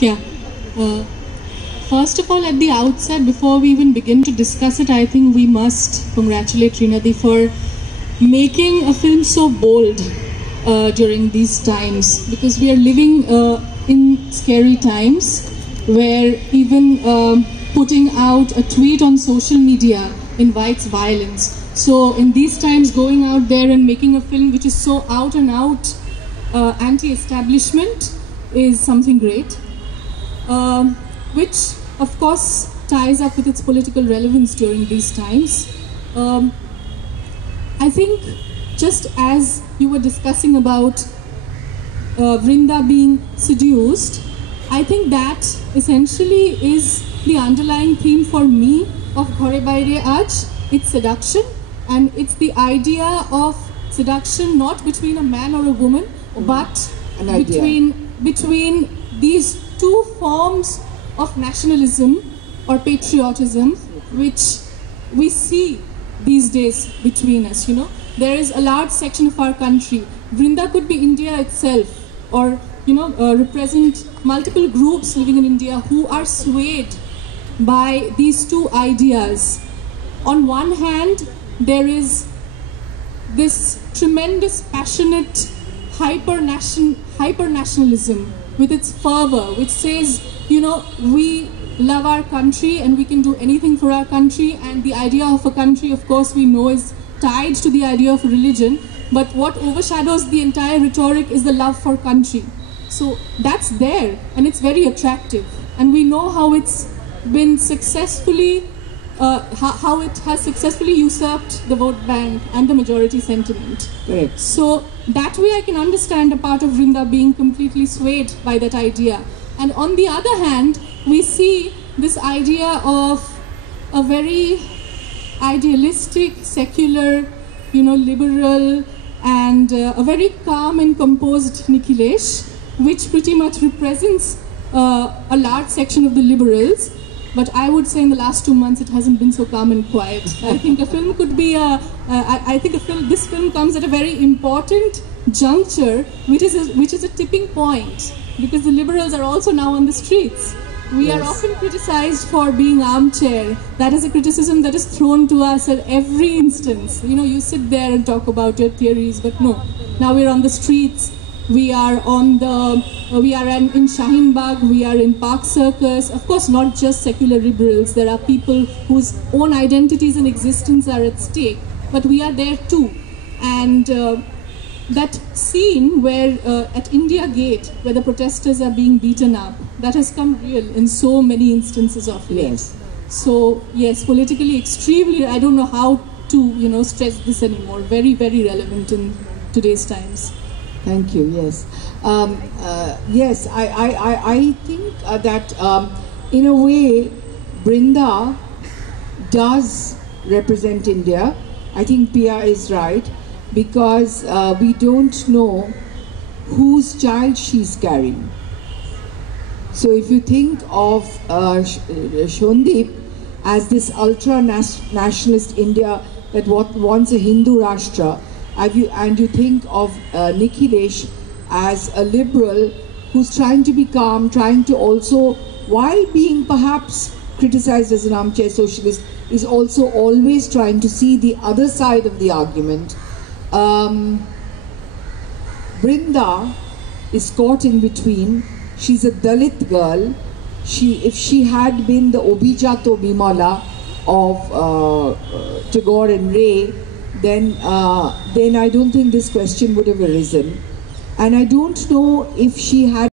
Yeah. Uh, First of all, at the outset, before we even begin to discuss it, I think we must congratulate Srinadi for making a film so bold during these times, because we are living in scary times where even putting out a tweet on social media invites violence. So in these times, going out there and making a film which is so out and out anti-establishment is something great, which of course ties up with its political relevance during these times. I think just as you were discussing about Vrinda being seduced, I think that essentially is the underlying theme for me of Ghawre Baire Aaj. It's seduction, and it's the idea of seduction not between a man or a woman, but between these two forms of nationalism or patriotism which we see these days between us. You know, there is a large section of our country. Vrinda could be India itself, or represent multiple groups living in India who are swayed by these two ideas. On one hand, there is this tremendous, passionate hyper-nationalism with its fervor, which says, we love our country and we can do anything for our country. And the idea of a country, of course, we know is tied to the idea of religion. But what overshadows the entire rhetoric is the love for country. So that's there, and it's very attractive. And we know how it's been successfully, how it has successfully usurped the vote bank and the majority sentiment. Correct. So that way I can understand a part of Vrinda being completely swayed by that idea. And on the other hand, we see this idea of a very idealistic, secular, liberal, and a very calm and composed Nikhilesh, which pretty much represents a large section of the liberals. But I would say in the last 2 months it hasn't been so calm and quiet. I think a film could be this film comes at a very important juncture, which is a tipping point, because the liberals are also now on the streets. We are often criticized for being armchair. That is a criticism that is thrown to us at every instance. You sit there and talk about your theories, but no. Now we're on the streets. We are in Shaheen Bagh. We are in Park Circus. Of course, not just secular liberals. There are people whose own identities and existence are at stake. But we are there too. And that scene where at India Gate, where the protesters are being beaten up, that has come real in so many instances of late. Yes. So yes, politically extremely, I don't know how to stress this anymore. Very, very relevant in today's times. Thank you. Yes. Yes, I think that in a way, Vrinda does represent India. I think Piya is right, because we don't know whose child she's carrying. So if you think of Shondeep as this ultra-nationalist India that wants a Hindu Rashtra, and you think of Nikhilesh as a liberal who's trying to be calm, trying to also, while being perhaps criticized as an armchair socialist, is also always trying to see the other side of the argument. Vrinda is caught in between. She's a Dalit girl. If she had been the Obhijato Bimala of Tagore and Ray, then I don't think this question would have arisen. And I don't know if she had